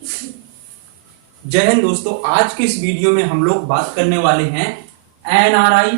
जय हिंद दोस्तों। आज के इस वीडियो में हम लोग बात करने वाले हैं एनआरआई,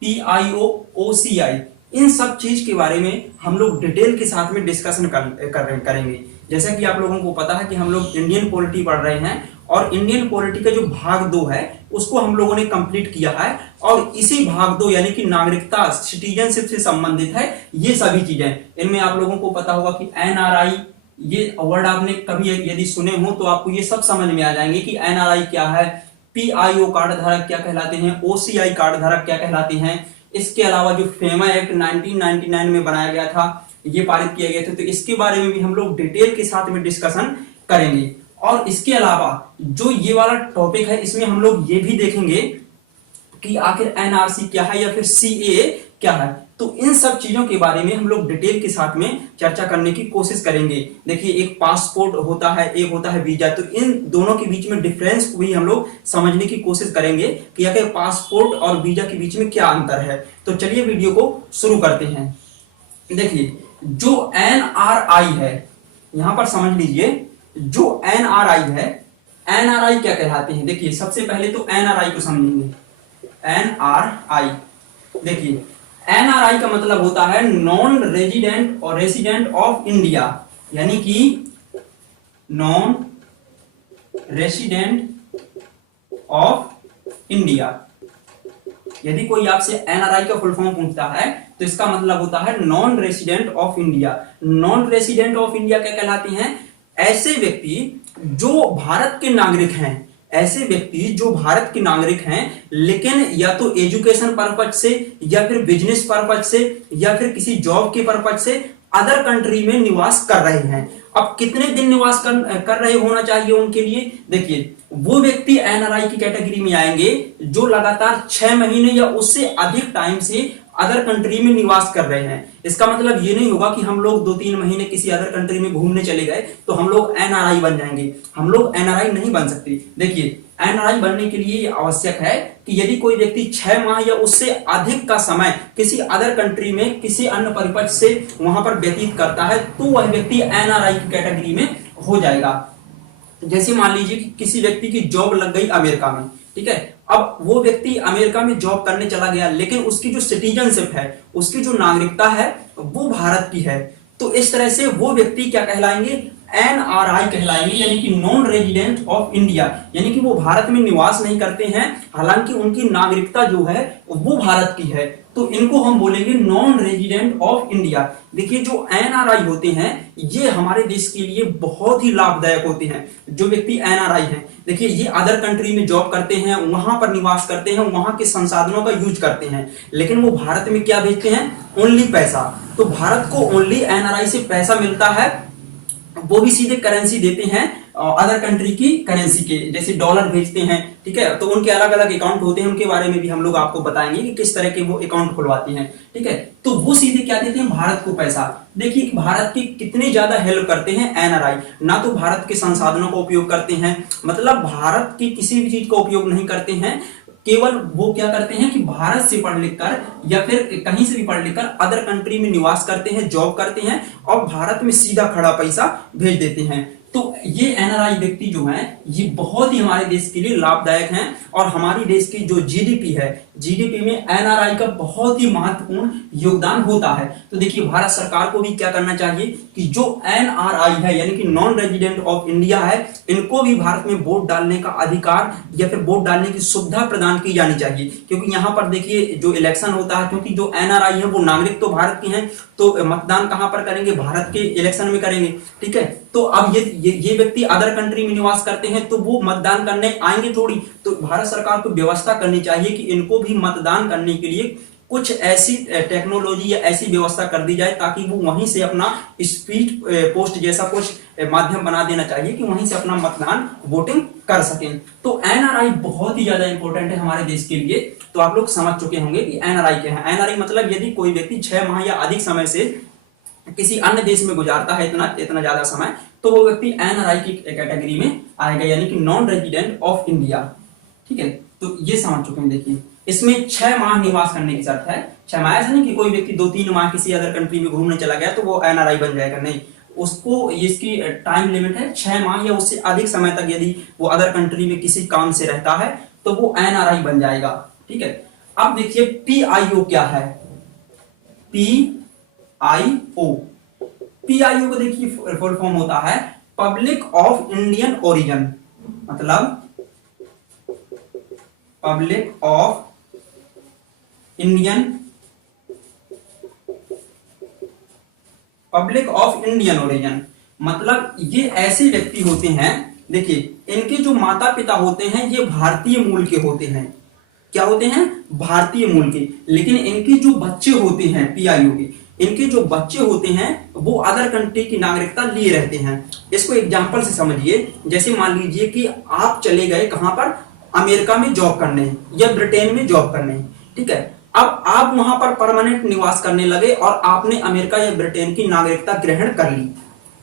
पीआईओ, ओसीआई, इन सब चीज के बारे में हम लोग डिटेल के साथ में डिस्कशन करेंगे। जैसा कि आप लोगों को पता है कि हम लोग इंडियन पॉलिटी पढ़ रहे हैं और इंडियन पॉलिटी का जो भाग 2 है उसको हम लोगों ने कंप्लीट किया है और इसी भाग 2 यानी कि नागरिकता, सिटीजनशिप से संबंधित है ये सभी चीजें। इनमें आप लोगों को पता होगा कि एनआरआई, ये वर्ड आपने कभी यदि सुने हो तो आपको ये सब समझ में आ जाएंगे कि एनआरआई क्या है, पीआईओ कार्ड धारक क्या कहलाते हैं, ओसीआई कार्ड धारक क्या कहलाते हैं। इसके अलावा जो फेमा एक्ट 1999 में बनाया गया था, ये पारित किया गया था, तो इसके बारे में भी हम लोग डिटेल के साथ में डिस्कशन करेंगे। और इसके अलावा जो ये वाला टॉपिक है इसमें हम लोग ये भी देखेंगे कि आखिर एनआरसी क्या है या फिर सीएए क्या है। तो इन सब चीजों के बारे में हम लोग डिटेल के साथ में चर्चा करने की कोशिश करेंगे। देखिए, एक पासपोर्ट होता है, एक होता है वीजा, तो इन दोनों के बीच में डिफरेंस को भी हम लोग समझने की कोशिश करेंगे कि आखिर पासपोर्ट और वीजा के बीच में क्या अंतर है। तो चलिए वीडियो को शुरू करते हैं। देखिए, जो एनआरआई है, यहां पर समझ लीजिए, जो एनआरआई है, एनआरआई क्या कहलाते हैं। देखिए, सबसे पहले तो एनआरआई को समझेंगे। एनआरआई, देखिए, एनआरआई का मतलब होता है नॉन रेजिडेंट और रेसिडेंट ऑफ इंडिया, यानी कि नॉन रेसिडेंट ऑफ इंडिया। यदि कोई आपसे एनआरआई का फुल फॉर्म पूछता है तो इसका मतलब होता है non resident of India. Non resident of India क्या कहलाते हैं? ऐसे व्यक्ति जो भारत के नागरिक हैं, ऐसे व्यक्ति जो भारत के नागरिक हैं लेकिन या तो एजुकेशन पर्पज से या फिर बिजनेस पर्पज से या फिर किसी जॉब के पर्पज से अदर कंट्री में निवास कर रहे हैं। अब कितने दिन निवास कर रहे होना चाहिए उनके लिए? देखिए, वो व्यक्ति एनआरआई की कैटेगरी में आएंगे जो लगातार 6 महीने या उससे अधिक टाइम से अदर कंट्री में निवास कर रहे हैं। इसका मतलब ये नहीं होगा कि हम लोग 2-3 महीने किसी अदर कंट्री में घूमने चले गए तो हम लोग एनआरआई बन जाएंगे। हम लोग एनआरआई नहीं बन सकते। देखिए, एनआरआई बनने के लिए ये आवश्यक है कि यदि कोई व्यक्ति 6 माह या उससे अधिक का समय किसी अदर कंट्री में किसी अन्य परिपथ से वहां पर व्यतीत करता है तो वह व्यक्ति एनआरआई की कैटेगरी में हो जाएगा। जैसे मान लीजिए कि किसी व्यक्ति की जॉब लग गई अमेरिका में, ठीक है। अब वो व्यक्ति अमेरिका में जॉब करने चला गया लेकिन उसकी जो सिटीजनशिप है, उसकी जो नागरिकता है वो भारत की है, तो इस तरह से वो व्यक्ति क्या कहलाएंगे? एनआरआई कहलाएंगे, यानी कि नॉन रेजिडेंट ऑफ इंडिया, यानी कि वो भारत में निवास नहीं करते हैं, हालांकि उनकी नागरिकता जो है वो भारत की है, तो इनको हम बोलेंगे नॉन रेजिडेंट ऑफ इंडिया। देखिए, जो एनआरआई होते हैं ये हमारे देश के लिए बहुत ही लाभदायक होते हैं। जो व्यक्ति एनआरआई हैं, देखिए, ये अदर कंट्री में जॉब करते हैं, वहां पर निवास करते हैं, वहां के संसाधनों का यूज करते हैं, लेकिन वो भारत में क्या भेजते हैं? ओनली पैसा। तो भारत को ओनली एनआरआई से पैसा मिलता है, वो भी सीधे करेंसी देते हैं अदर कंट्री की करेंसी के, जैसे डॉलर भेजते हैं, ठीक है। तो उनके अलग अलग अकाउंट होते हैं, उनके बारे में भी हम लोग आपको बताएंगे कि किस तरह के वो अकाउंट खुलवाते हैं, ठीक है। तो वो सीधे क्या देते हैं? भारत को पैसा। देखिए कि भारत की कितनी ज्यादा हेल्प करते हैं एनआरआई। ना तो भारत के संसाधनों का उपयोग करते हैं, मतलब भारत की किसी भी चीज का उपयोग नहीं करते हैं, केवल वो क्या करते हैं कि भारत से पढ़ लिख कर या फिर कहीं से भी पढ़ लिख कर अदर कंट्री में निवास करते हैं, जॉब करते हैं और भारत में सीधा खड़ा पैसा भेज देते हैं। तो ये एनआरआई व्यक्ति जो हैं ये बहुत ही हमारे देश के लिए लाभदायक हैं और हमारी देश की जो जीडीपी है, जीडीपी में एनआरआई का बहुत ही महत्वपूर्ण योगदान होता है। तो देखिए, भारत सरकार को भी क्या करना चाहिए कि जो एनआरआई है यानी कि नॉन रेजिडेंट ऑफ इंडिया है, इनको भी भारत में वोट डालने का अधिकार या फिर वोट डालने की सुविधा प्रदान की जानी चाहिए। क्योंकि यहाँ पर देखिए, जो इलेक्शन होता है, क्योंकि जो एनआरआई है वो नागरिक तो भारत के हैं, तो मतदान कहां पर करेंगे? भारत के इलेक्शन में करेंगे, ठीक है। तो अब ये व्यक्ति अदर कंट्री में निवास करते हैं तो वो मतदान करने आएंगे थोड़ी, तो भारत सरकार को व्यवस्था करनी चाहिए कि इनको भी मतदान करने के लिए कुछ ऐसी टेक्नोलॉजी या ऐसी व्यवस्था कर दी जाए ताकि वो वहीं से अपना स्पीड पोस्ट जैसा कुछ माध्यम बना देना चाहिए कि वहीं से अपना मतदान वोटिंग कर सकें। तो एनआरआई बहुत ही ज्यादा इंपॉर्टेंट है हमारे देश के लिए। तो आप लोग समझ चुके होंगे कि एनआरआई क्या है। एनआरआई मतलब यदि कोई व्यक्ति 6 माह या अधिक समय से किसी अन्य देश में गुजारता है इतना ज्यादा समय, तो वो व्यक्ति एनआरआई की कैटेगरी में आएगा, यानी कि नॉन रेजिडेंट ऑफ इंडिया, ठीक है। तो ये समझ चुके हैं। देखिए, इसमें 6 माह निवास करने की शर्त है। 6 माह ऐसा नहीं कि कोई व्यक्ति 2-3 माह किसी अदर कंट्री में घूमने चला गया तो वो एनआरआई बन जाएगा, नहीं। उसको, इसकी टाइम लिमिट है 6 माह या उससे अधिक समय तक, यदि वो अदर कंट्री में किसी काम से रहता है तो वो एनआरआई बन जाएगा। ठीक है, अब देखिए पीआईओ क्या है। पीआईओ, पीआईओ को देखिए फुल फॉर्म होता है पब्लिक ऑफ इंडियन ओरिजिन, मतलब public of Indian, public of Indian origin, मतलब ये ऐसे व्यक्ति होते हैं, देखिए इनके जो माता पिता होते हैं ये भारतीय मूल के होते हैं। क्या होते हैं? भारतीय मूल के। लेकिन इनके जो बच्चे होते हैं पीआईओ के, इनके जो बच्चे होते हैं वो अदर कंट्री की नागरिकता लिए रहते हैं। इसको एग्जांपल से समझिए, जैसे मान लीजिए कि आप चले गए कहां पर, अमेरिका में जॉब करने या ब्रिटेन में जॉब करने। ठीक है, अब आप वहां पर परमानेंट निवास करने लगे और आपने अमेरिका या ब्रिटेन की नागरिकता ग्रहण कर ली।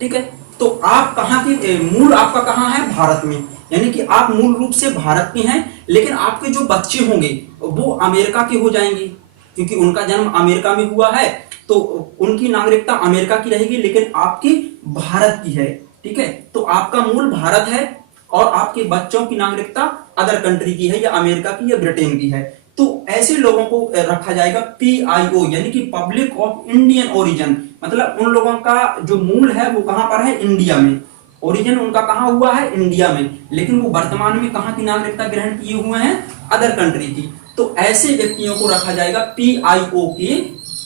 ठीक है, तो आप कहां के, मूल आपका कहां है? भारत में, यानी कि आप मूल रूप से भारत के हैं, लेकिन आपके जो बच्चे होंगे वो अमेरिका के हो जाएंगे, क्योंकि उनका जन्म अमेरिका में हुआ है तो उनकी नागरिकता अमेरिका की रहेगी, लेकिन आपकी भारत की है। ठीक है, तो आपका मूल भारत है और आपके बच्चों की नागरिकता अदर कंट्री की है, या अमेरिका की या ब्रिटेन की है। तो ऐसे लोगों को रखा जाएगा पीआईओ, यानी कि पब्लिक ऑफ इंडियन ओरिजिन, मतलब उन लोगों का जो मूल है वो कहां पर है? इंडिया में। ओरिजिन उनका कहां हुआ है? इंडिया में, लेकिन वो वर्तमान में कहां की नागरिकता ग्रहण किए हुए हैं? अदर कंट्री की। तो ऐसे व्यक्तियों को रखा जाएगा पीआईओ की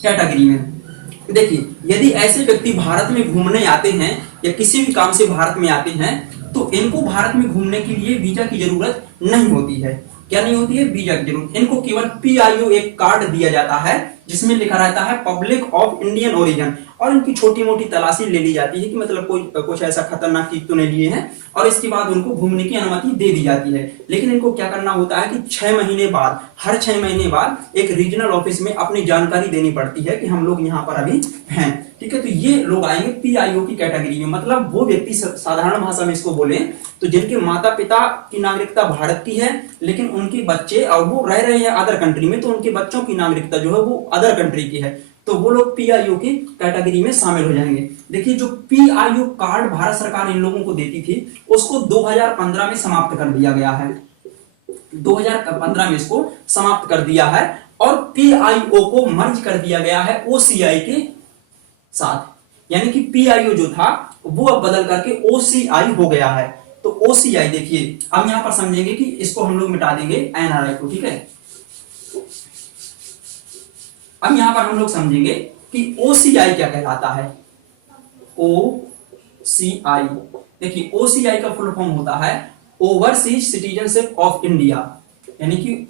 कैटेगरी में। देखिए, यदि ऐसे व्यक्ति भारत में घूमने आते हैं या किसी भी काम से भारत में आते हैं तो इनको भारत में घूमने के लिए वीजा की जरूरत नहीं होती है। क्या नहीं होती है? वीजा की जरूरत। इनको केवल पीआईओ एक कार्ड दिया जाता है जिसमें लिखा रहता है पब्लिक ऑफ इंडियन ओरिजिन, और इनकी छोटी मोटी तलाशी ले ली जाती है कि मतलब कोई कुछ ऐसा खतरनाक चीज तो नहीं लिए हैं, और इसके बाद उनको घूमने की अनुमति दे दी जाती है। लेकिन इनको क्या करना होता है कि 6 महीने बाद, हर 6 महीने बाद एक रीजनल ऑफिस में अपनी जानकारी देनी पड़ती है कि हम लोग यहाँ पर अभी हैं। ठीक है, तो ये लोग आएंगे पीआईओ की कैटेगरी में, मतलब वो व्यक्ति, साधारण भाषा में इसको बोले तो जिनके माता पिता की नागरिकता भारत की है, लेकिन उनके बच्चे और वो रह रहे हैं अदर कंट्री में, तो उनके बच्चों की नागरिकता जो है वो अदर कंट्री की है, तो वो लोग पीआईओ की कैटेगरी में शामिल हो जाएंगे। देखिए, जो पीआईओ कार्ड भारत सरकार इन लोगों को देती थी उसको 2015 में समाप्त कर दिया गया है। 2015 में इसको समाप्त कर दिया है और पीआईओ को मर्ज कर दिया गया है ओसीआई के साथ, यानी कि पीआईओ जो था वो अब बदल करके ओसीआई हो गया है। तो ओसीआई देखिए, अब यहां पर समझेंगे कि इसको हम लोग मिटा देंगे एनआरआई को। ठीक है, अब यहां पर हम लोग समझेंगे कि ओसीआई क्या कहलाता है। ओसीआई, देखिए ओसीआई का फुल फॉर्म होता है ओवरसीज सिटीजनशिप ऑफ इंडिया, यानी कि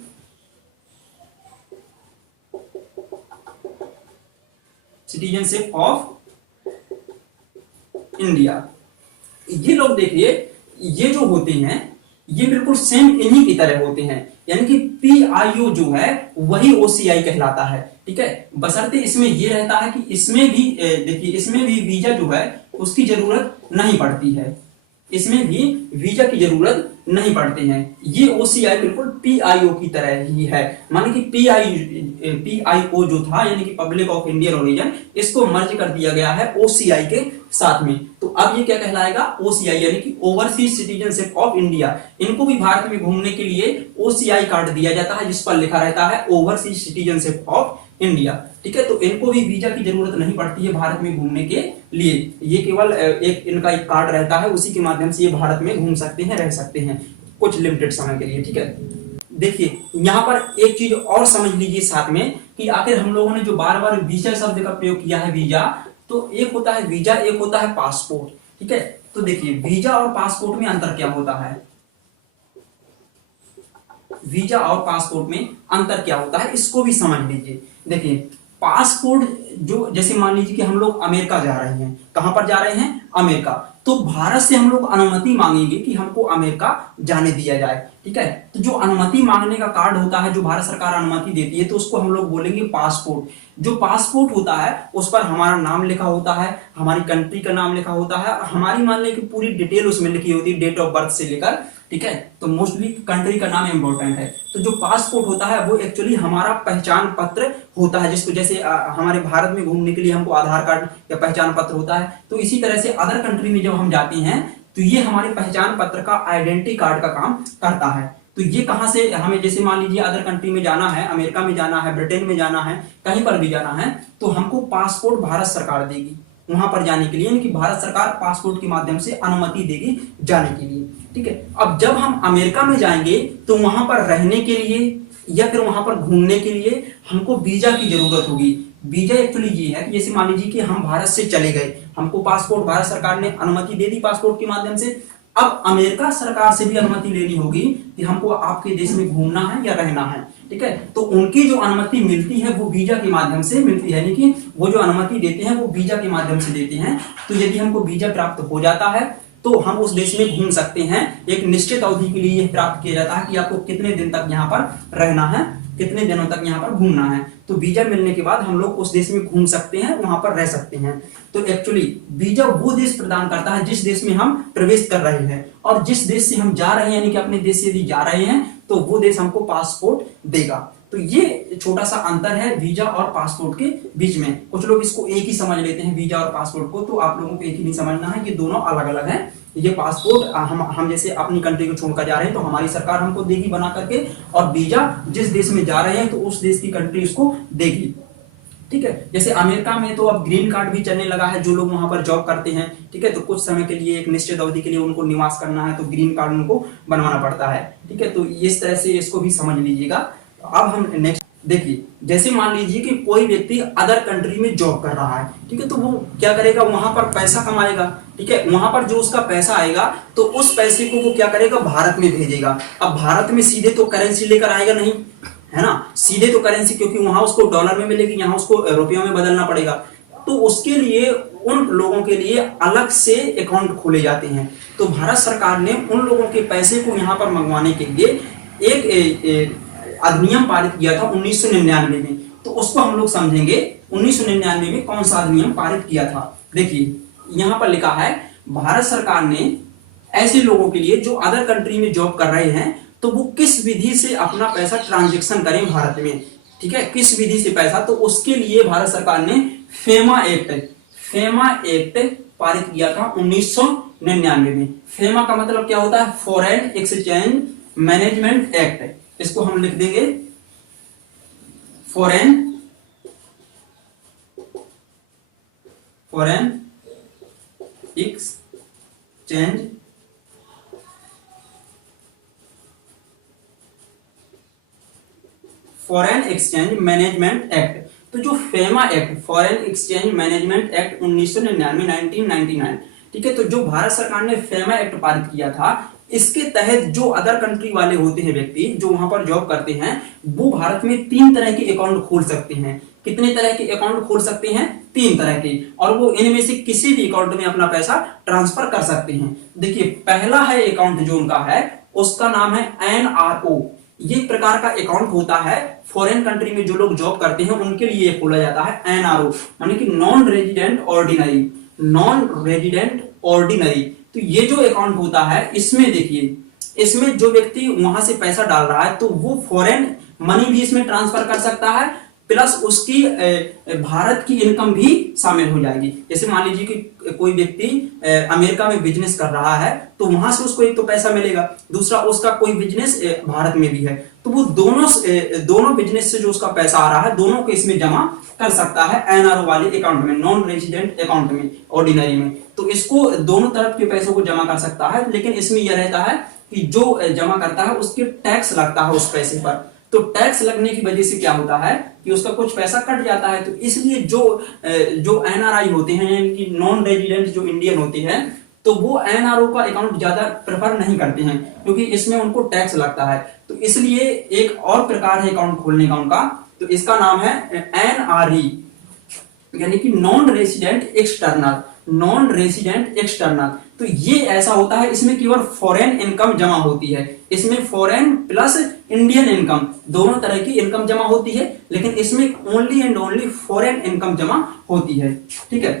सिटीजनशिप ऑफ इंडिया। ये लोग देखिए, ये जो होते हैं ये बिल्कुल सेम इन्हीं की तरह होते हैं, यानी कि पीआईओ जो है वही ओसीआई कहलाता है। ठीक है, बशर्ते इसमें ये रहता है कि इसमें भी देखिए, इसमें भी वीजा जो है उसकी जरूरत नहीं पड़ती है, इसमें भी वीजा की जरूरत नहीं पड़ती है। ये ओसीआई बिल्कुल पीआईओ की तरह ही है, माने कि पीआईओ जो था यानी कि पब्लिक ऑफ इंडियन ओरिजिन, इसको मर्ज कर दिया गया है ओसीआई के साथ में। तो अब ये क्या कहलाएगा? ओसीआई, यानी कि ओवरसीज सिटीजनशिप ऑफ इंडिया। इनको भी भारत में घूमने के लिए ओसीआई कार्ड दिया जाता है जिस पर लिखा रहता है ओवरसीज सिटीजनशिप ऑफ इंडिया। ठीक है, तो इनको भी वीजा की जरूरत नहीं पड़ती है भारत में घूमने के लिए, ये केवल एक इनका एक कार्ड रहता है, उसी के माध्यम से ये भारत में घूम सकते हैं, रह सकते हैं कुछ लिमिटेड समय के लिए। ठीक है, देखिए यहां पर एक चीज और समझ लीजिए साथ में कि आखिर हम लोगों ने जो बार बार वीजा शब्द का प्रयोग किया है, वीजा, तो एक होता है वीजा, एक होता है पासपोर्ट। ठीक है, तो देखिए वीजा और पासपोर्ट में अंतर क्या होता है, वीजा और पासपोर्ट में अंतर क्या होता है इसको भी समझ लीजिए। देखिए पासपोर्ट जो, जैसे मान लीजिए कि हम लोग अमेरिका जा रहे हैं, कहां पर जा रहे हैं? अमेरिका। तो तो भारत से हम लोग अनुमति मांगेंगे कि हमको अमेरिका जाने दिया जाए, ठीक है। तो जो अनुमति मांगने का कार्ड होता है, जो भारत सरकार अनुमति देती है, तो उसको हम लोग बोलेंगे पासपोर्ट। जो पासपोर्ट होता है उस पर हमारा नाम लिखा होता है, हमारी कंट्री का नाम लिखा होता है, हमारी मान लें कि पूरी डिटेल उसमें लिखी होती है, डेट ऑफ बर्थ से लेकर, ठीक है। तो मोस्टली कंट्री का नाम इंपॉर्टेंट है। तो जो पासपोर्ट होता है वो एक्चुअली हमारा पहचान पत्र होता है, जिसको जैसे हमारे भारत में घूमने के लिए हमको आधार कार्ड या पहचान पत्र होता है, तो इसी तरह से अदर कंट्री में जब हम जाते हैं तो ये हमारे पहचान पत्र का, आइडेंटिटी कार्ड का काम करता है। तो ये कहां से हमें, जैसे मान लीजिए अदर कंट्री में जाना है, अमेरिका में जाना है, ब्रिटेन में जाना है, कहीं पर भी जाना है, तो हमको पासपोर्ट भारत सरकार देगी वहां पर जाने के लिए, यानी कि भारत सरकार पासपोर्ट के माध्यम से अनुमति देगी जाने के लिए, ठीक है। अब जब हम अमेरिका में जाएंगे तो वहां पर रहने के लिए या फिर वहां पर घूमने के लिए हमको वीजा की जरूरत होगी। वीजा एक्चुअली ये है कि जैसे मान लीजिए कि हम भारत से चले गए, हमको पासपोर्ट भारत सरकार ने अनुमति दे दी पासपोर्ट के माध्यम से, अब अमेरिका सरकार से भी अनुमति लेनी होगी कि हमको आपके देश में घूमना है या रहना है, ठीक है। तो उनकी जो अनुमति मिलती है वो वीजा के माध्यम से मिलती है, यानी कि वो जो अनुमति देते हैं वो वीजा के माध्यम से देते हैं। तो यदि हमको वीजा प्राप्त हो जाता है तो हम उस देश में घूम सकते हैं। एक निश्चित अवधि के लिए यह प्राप्त किया जाता है कि आपको कितने दिन तक यहाँ पर रहना है, कितने दिनों तक यहाँ पर घूमना है। तो वीजा मिलने के बाद हम लोग उस देश में घूम सकते हैं, वहां पर रह सकते हैं। तो एक्चुअली वीजा वो देश प्रदान करता है जिस देश में हम प्रवेश कर रहे हैं, और जिस देश से हम जा रहे हैं, यानी कि अपने देश से यदि जा रहे हैं तो वो देश हमको पासपोर्ट देगा। तो ये छोटा सा अंतर है वीजा और पासपोर्ट के बीच में। कुछ लोग इसको एक ही समझ लेते हैं वीजा और पासपोर्ट को, तो आप लोगों को एक ही नहीं समझना है, ये दोनों अलग अलग हैं। ये पासपोर्ट हम जैसे अपनी कंट्री को छोड़कर जा रहे हैं तो हमारी सरकार हमको देगी बना करके, और वीजा जिस देश में जा रहे हैं तो उस देश की कंट्री उसको देगी, ठीक है। जैसे अमेरिका में तो अब ग्रीन कार्ड भी चलने लगा है, जो लोग वहां पर जॉब करते हैं, ठीक है, तो कुछ समय के लिए, एक निश्चित अवधि के लिए उनको निवास करना है तो ग्रीन कार्ड उनको बनवाना पड़ता है, ठीक है। तो इस तरह से इसको भी समझ लीजिएगा। अब हम नेक्स्ट देखिए, जैसे मान लीजिए कि कोई व्यक्ति अदर कंट्री में जॉब कर रहा है, ठीक है, तो वो क्या करेगा, वहां पर पैसा कमाएगा, ठीक है। वहां पर जो उसका पैसा आएगा तो उस पैसे को वो क्या करेगा, भारत में भेजेगा। अब भारत में सीधे तो करेंसी लेकर आएगा नहीं, है ना, सीधे तो करेंसी, क्योंकि वहां उसको डॉलर में मिलेगी, यहाँ उसको रुपयों में बदलना पड़ेगा। तो उसके लिए उन लोगों के लिए अलग से अकाउंट खोले जाते हैं। तो भारत सरकार ने उन लोगों के पैसे को यहाँ पर मंगवाने के लिए एक अधिनियम पारित किया था 1999 में। तो उसको हम लोग समझेंगे 1999 में कौन सा अधिनियम पारित किया था। देखिए यहाँ पर लिखा है, भारत सरकार ने ऐसे लोगों के लिए जो अदर कंट्री में जॉब कर रहे हैं तो वो किस विधि से अपना पैसा ट्रांजैक्शन करें भारत में, ठीक है, किस विधि से पैसा, तो उसके लिए भारत सरकार ने फेमा एक्ट पारित किया था 1999 में। फेमा का मतलब क्या होता है, फॉरेन एक्सचेंज मैनेजमेंट एक्ट। इसको हम लिख देंगे फॉरेन एक्सचेंज मैनेजमेंट एक्ट। तो जो FEMA act, foreign exchange management act 1999, ठीक है, तो जो भारत सरकार ने फेमा एक्ट पारित किया था, इसके तहत जो अदर कंट्री वाले होते हैं व्यक्ति जो वहां पर जॉब करते हैं, वो भारत में 3 तरह के अकाउंट खोल सकते हैं। कितने तरह के अकाउंट खोल सकते हैं, 3 तरह के, और वो इनमें से किसी भी अकाउंट में अपना पैसा ट्रांसफर कर सकते हैं। देखिए पहला है अकाउंट जो उनका है, उसका नाम है NRO। ये एक प्रकार का अकाउंट होता है, फॉरेन कंट्री में जो लोग जॉब करते हैं उनके लिए खोला जाता है NRO, यानी कि नॉन रेजिडेंट ऑर्डिनरी। तो ये जो अकाउंट होता है, इसमें देखिए, इसमें जो व्यक्ति वहां से पैसा डाल रहा है तो वो फॉरेन मनी भी इसमें ट्रांसफर कर सकता है, प्लस उसकी भारत की इनकम भी शामिल हो जाएगी। जैसे मान लीजिए कि कोई व्यक्ति अमेरिका में बिजनेस कर रहा है तो वहां से उसको एक तो पैसा मिलेगा, दूसरा उसका कोई बिजनेस भारत में भी है, तो वो दोनों बिजनेस से जो उसका पैसा आ रहा है दोनों को इसमें जमा कर सकता है NRO वाले अकाउंट में, नॉन रेजिडेंट अकाउंट में, ऑर्डिनरी में। तो इसको दोनों तरफ के पैसों को जमा कर सकता है, लेकिन इसमें यह रहता है कि जो जमा करता है उसके टैक्स लगता है उस पैसे पर। तो टैक्स लगने की वजह से क्या होता है कि उसका कुछ पैसा कट जाता है। तो इसलिए जो NRI होते हैं, यानी नॉन रेजिडेंट जो इंडियन होते हैं, तो वो NRO का अकाउंट ज्यादा प्रेफर नहीं करते हैं क्योंकि इसमें उनको टैक्स लगता है। तो इसलिए एक और प्रकार है अकाउंट खोलने का उनका, तो इसका नाम है NRE, यानी कि नॉन रेजिडेंट एक्सटर्नल। तो ये ऐसा होता है, इसमें केवल फॉरेन इनकम जमा होती है, इसमें फॉरेन प्लस इंडियन इनकम दोनों तरह की इनकम जमा होती है, लेकिन इसमें only and only foreign income जमा होती है। ठीक है,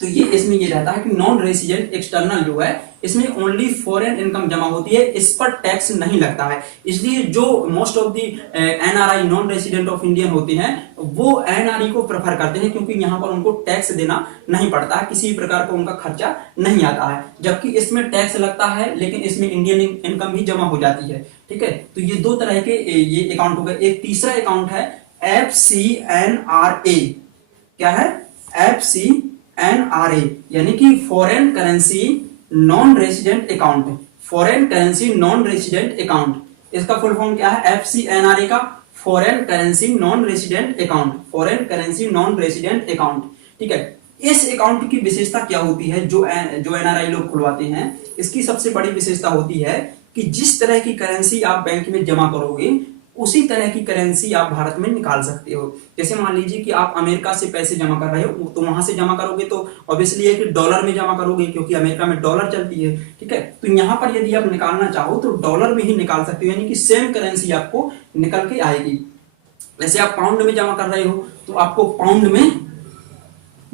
तो ये इसमें ये रहता है कि नॉन रेसिडेंट एक्सटर्नल जो है इसमें ओनली फॉरेन इनकम जमा होती है, इस पर टैक्स नहीं लगता है। इसलिए जो most of the NRI non resident of Indian होते हैं वो एनआरई को प्रेफर करते हैं, क्योंकि यहाँ पर उनको टैक्स देना नहीं पड़ता है, किसी प्रकार का उनका खर्चा नहीं आता है। जबकि इसमें टैक्स लगता है, लेकिन इसमें इंडियन इनकम भी जमा हो जाती है। ठीक है, तो ये दो तरह के ये अकाउंट हो गए। एक तीसरा अकाउंट है FCNRA। क्या है? FCNRA यानी कि foreign currency non resident account, foreign currency non resident account. इसका फुल फॉर्म क्या है? FCNRA का foreign currency non resident account, foreign currency non resident account. ठीक है, इस अकाउंट की विशेषता क्या होती है जो एनआरआई लोग खुलवाते हैं? इसकी सबसे बड़ी विशेषता होती है कि जिस तरह की करेंसी आप बैंक में जमा करोगे उसी तरह की करेंसी आप भारत में निकाल सकते हो। जैसे मान लीजिए कि आप अमेरिका से पैसे जमा कर रहे हो, तो वहां से जमा करोगे तो ऑब्वियसली है कि डॉलर में जमा करोगे, क्योंकि अमेरिका में डॉलर चलती है। ठीक है, तो यहाँ पर यदि आप निकालना चाहो तो डॉलर में ही निकाल सकते हो, यानी कि सेम करेंसी आपको निकल के आएगी। वैसे आप पाउंड में जमा कर रहे हो तो आपको पाउंड में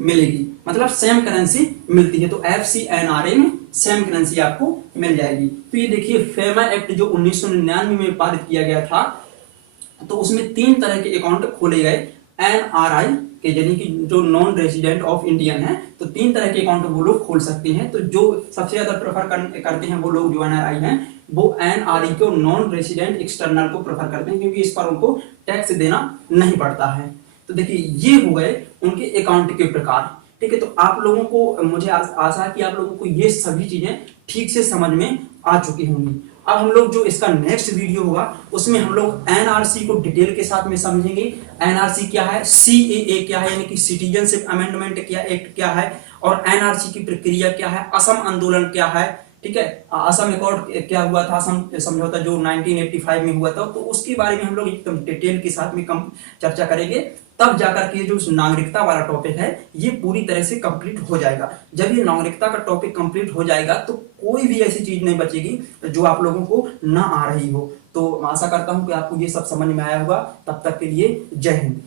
मिलेगी, मतलब सेम करेंसी मिलती है। तो FCNRA में सेम करेंसी आपको मिल जाएगी। तो ये देखिए फेमा एक्ट जो 1999 में पारित किया गया था, तो उसमें 3 तरह के अकाउंट खोले गए एनआरआई के, यानी कि जो नॉन रेसिडेंट ऑफ इंडियन है, तो 3 तरह के अकाउंट वो लोग खोल सकते हैं। तो जो सबसे ज्यादा प्रेफर करते हैं वो लोग जो एनआरआई हैं वो एनआरई को नॉन रेसिडेंट एक्सटर्नल को प्रेफर करते हैं, क्योंकि इस पर उनको टैक्स देना नहीं पड़ता है। तो देखिए ये हो गए उनके अकाउंट के प्रकार। ठीक है, तो आप लोगों को मुझे आशा है कि आप लोगों को ये सभी चीजें ठीक से समझ में आ चुकी होंगी। अब हम लोग जो इसका नेक्स्ट वीडियो होगा उसमें हम लोग एनआरसी को डिटेल के साथ में समझेंगे। एनआरसी क्या है, सीएए क्या है यानी कि सिटीजनशिप अमेंडमेंट क्या एक्ट क्या है, और एनआरसी की प्रक्रिया क्या है, असम आंदोलन क्या है। ठीक है, असम अकॉर्ड क्या हुआ था, असम समझौता जो 1985 में हुआ था, तो उसके बारे में हम लोग एकदम डिटेल के साथ में कम चर्चा करेंगे। तब जाकर के जो नागरिकता वाला टॉपिक है ये पूरी तरह से कंप्लीट हो जाएगा। जब ये नागरिकता का टॉपिक कंप्लीट हो जाएगा तो कोई भी ऐसी चीज नहीं बचेगी जो आप लोगों को ना आ रही हो। तो आशा करता हूं कि आपको ये सब समझ में आया होगा। तब तक के लिए जय हिंद।